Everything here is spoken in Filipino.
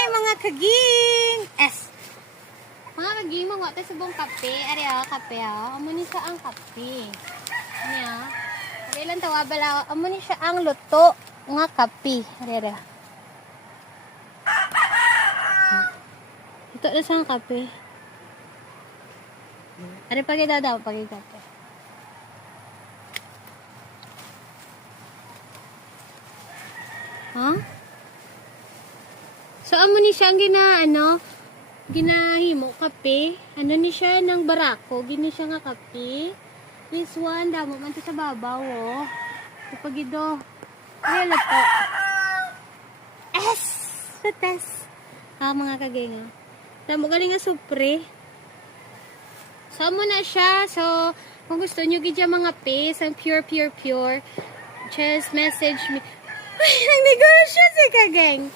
Hi mga kaging! Mga kaging, mga tayo subong kape. Ari kape Amo ni siya ang kape. Niya. Ari lang tawa bala. Amo ni siya ang luto nga kape. Ari. Ito na sa kape. Ari pagida daw, pagida kape. So, amo ni siya ang ginahimo kape. Ano ni siya ng barako. Gini siya nga kape. This one, damo man to sa babaw, oh. Ipagido. Ayan po. Patas. Mga kaginga. Damo galing nga supre. So, amo na siya. So, kung gusto nyo gidya mga paste, ang pure, just message me. Ay, nag-negosyo si Kageng.